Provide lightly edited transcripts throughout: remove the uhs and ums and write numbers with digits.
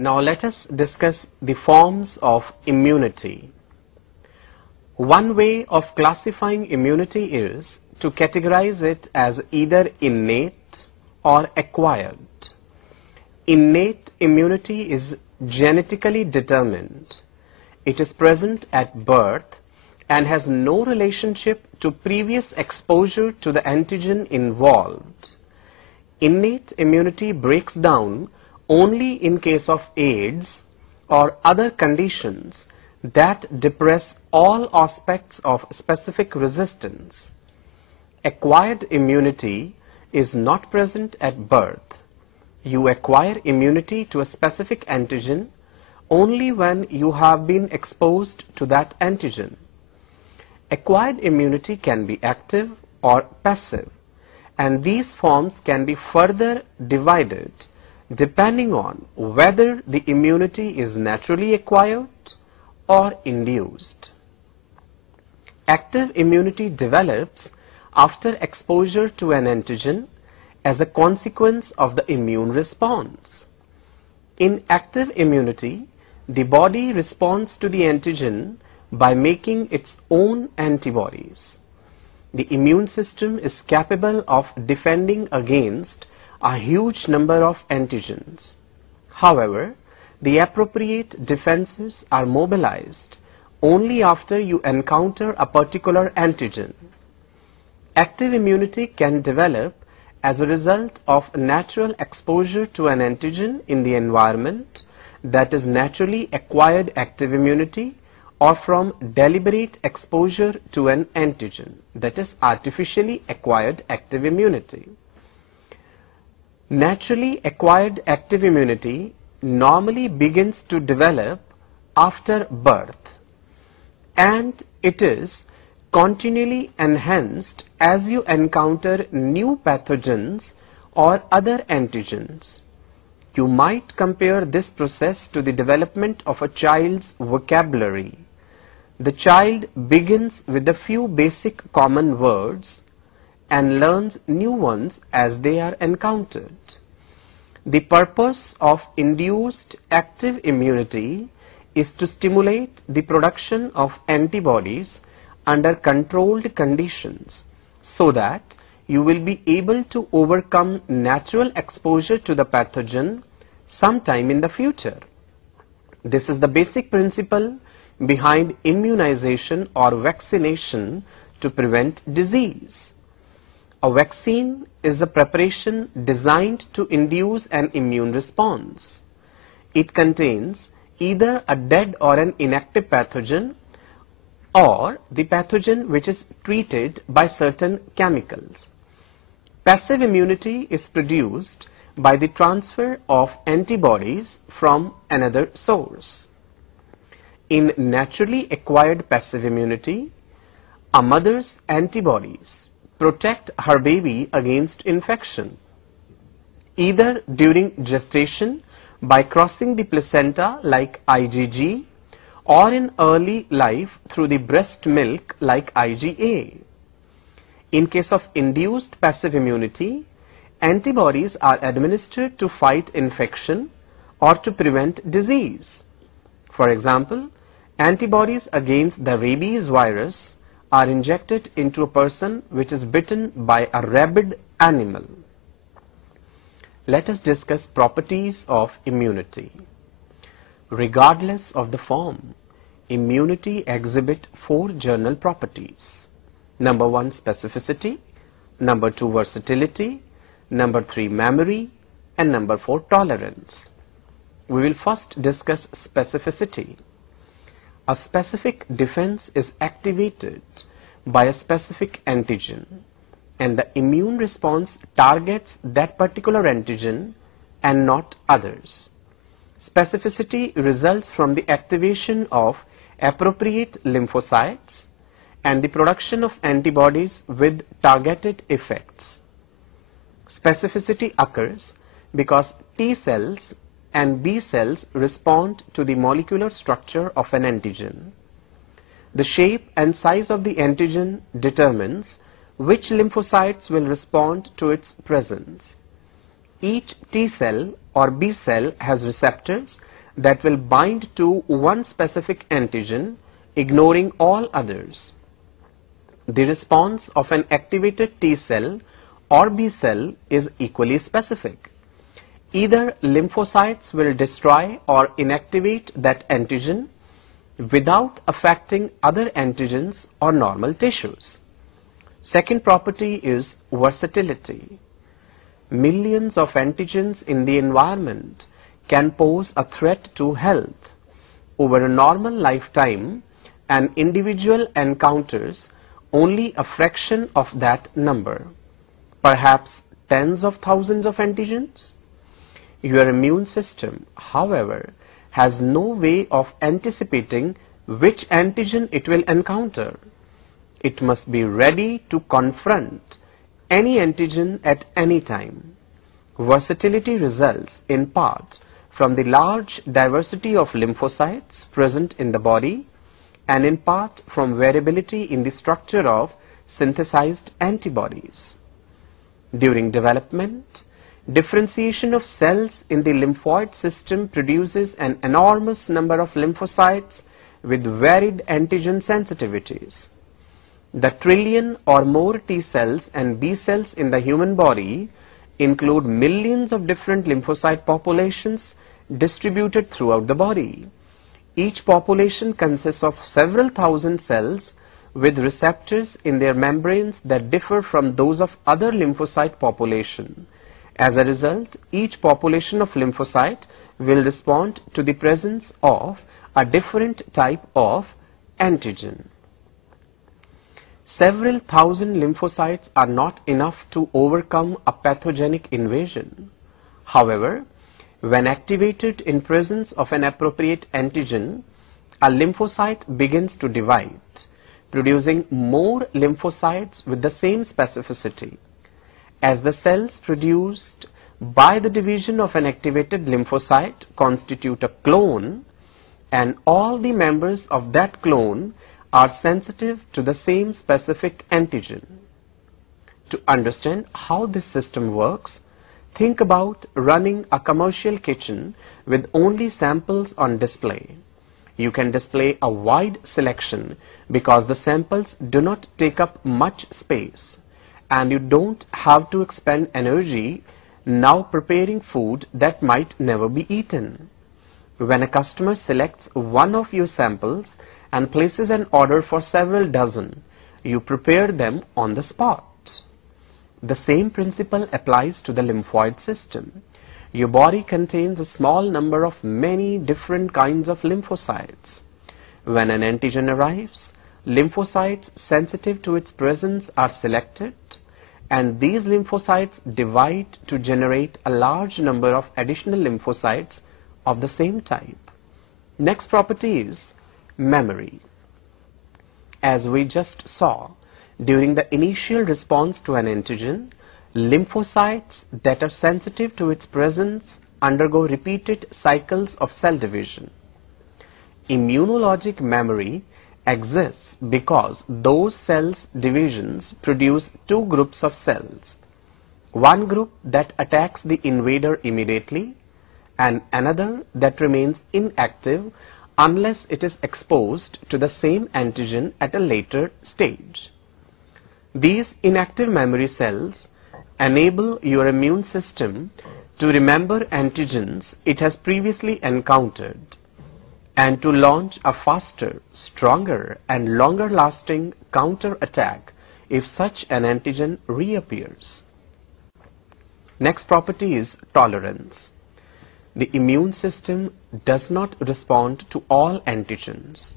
Now let us discuss the forms of immunity. One way of classifying immunity is to categorize it as either innate or acquired. Innate immunity is genetically determined. It is present at birth and has no relationship to previous exposure to the antigen involved. Innate immunity breaks down only in case of AIDS or other conditions that depress all aspects of specific resistance. Acquired immunity is not present at birth. You acquire immunity to a specific antigen only when you have been exposed to that antigen. Acquired immunity can be active or passive, and these forms can be further divided depending on whether the immunity is naturally acquired or induced. Active immunity develops after exposure to an antigen as a consequence of the immune response. In active immunity, the body responds to the antigen by making its own antibodies. The immune system is capable of defending against a huge number of antigens. However, the appropriate defenses are mobilized only after you encounter a particular antigen. Active immunity can develop as a result of natural exposure to an antigen in the environment, that is naturally acquired active immunity, or from deliberate exposure to an antigen, that is artificially acquired active immunity. Naturally acquired active immunity normally begins to develop after birth, and it is continually enhanced as you encounter new pathogens or other antigens. You might compare this process to the development of a child's vocabulary. The child begins with a few basic common words and learns new ones as they are encountered. The purpose of induced active immunity is to stimulate the production of antibodies under controlled conditions so that you will be able to overcome natural exposure to the pathogen sometime in the future. This is the basic principle behind immunization or vaccination to prevent disease. A vaccine is a preparation designed to induce an immune response. It contains either a dead or an inactive pathogen or the pathogen which is treated by certain chemicals. Passive immunity is produced by the transfer of antibodies from another source. In naturally acquired passive immunity, a mother's antibodies protect her baby against infection, either during gestation by crossing the placenta like IgG, or in early life through the breast milk like IgA. In case of induced passive immunity, antibodies are administered to fight infection or to prevent disease. For example, antibodies against the rabies virus are injected into a person which is bitten by a rabid animal. Let us discuss properties of immunity. Regardless of the form, immunity exhibits 4 general properties. Number 1, specificity. Number 2, versatility. Number 3, memory. And number 4, tolerance. We will first discuss specificity. A specific defense is activated by a specific antigen, and the immune response targets that particular antigen and not others. Specificity results from the activation of appropriate lymphocytes and the production of antibodies with targeted effects. Specificity occurs because T cells and B cells respond to the molecular structure of an antigen. The shape and size of the antigen determines which lymphocytes will respond to its presence. Each T cell or B cell has receptors that will bind to one specific antigen, ignoring all others. The response of an activated T cell or B cell is equally specific. Either lymphocytes will destroy or inactivate that antigen without affecting other antigens or normal tissues. Second property is versatility. Millions of antigens in the environment can pose a threat to health. Over a normal lifetime, an individual encounters only a fraction of that number, perhaps tens of thousands of antigens. Your immune system, however, has no way of anticipating which antigen it will encounter. It must be ready to confront any antigen at any time. Versatility results in part from the large diversity of lymphocytes present in the body and in part from variability in the structure of synthesized antibodies. During development, differentiation of cells in the lymphoid system produces an enormous number of lymphocytes with varied antigen sensitivities. The trillion or more T cells and B cells in the human body include millions of different lymphocyte populations distributed throughout the body. Each population consists of several thousand cells with receptors in their membranes that differ from those of other lymphocyte population. As a result, each population of lymphocyte will respond to the presence of a different type of antigen. Several thousand lymphocytes are not enough to overcome a pathogenic invasion. However, when activated in presence of an appropriate antigen, a lymphocyte begins to divide, producing more lymphocytes with the same specificity. As the cells produced by the division of an activated lymphocyte constitute a clone, and all the members of that clone are sensitive to the same specific antigen. To understand how this system works, think about running a commercial kitchen with only samples on display. You can display a wide selection because the samples do not take up much space, and you don't have to expend energy now preparing food that might never be eaten. When a customer selects one of your samples and places an order for several dozen, you prepare them on the spot. The same principle applies to the lymphoid system. Your body contains a small number of many different kinds of lymphocytes. When an antigen arrives, lymphocytes sensitive to its presence are selected, and these lymphocytes divide to generate a large number of additional lymphocytes of the same type. Next property is memory. As we just saw, during the initial response to an antigen, lymphocytes that are sensitive to its presence undergo repeated cycles of cell division. Immunologic memory exists because those cells' divisions produce two groups of cells. One group that attacks the invader immediately and another that remains inactive unless it is exposed to the same antigen at a later stage. These inactive memory cells enable your immune system to remember antigens it has previously encountered and to launch a faster, stronger, and longer-lasting counterattack if such an antigen reappears. Next property is tolerance. The immune system does not respond to all antigens.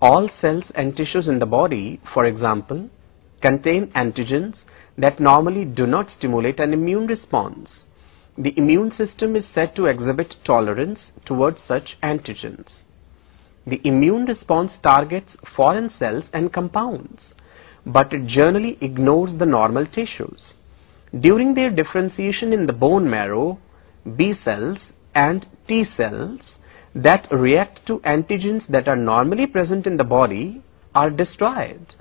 All cells and tissues in the body, for example, contain antigens that normally do not stimulate an immune response. The immune system is said to exhibit tolerance towards such antigens. The immune response targets foreign cells and compounds, but it generally ignores the normal tissues. During their differentiation in the bone marrow, B cells and T cells that react to antigens that are normally present in the body are destroyed.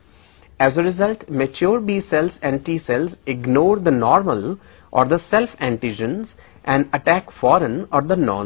As a result, mature B cells and T cells ignore the normal or the self antigens and attack foreign or the non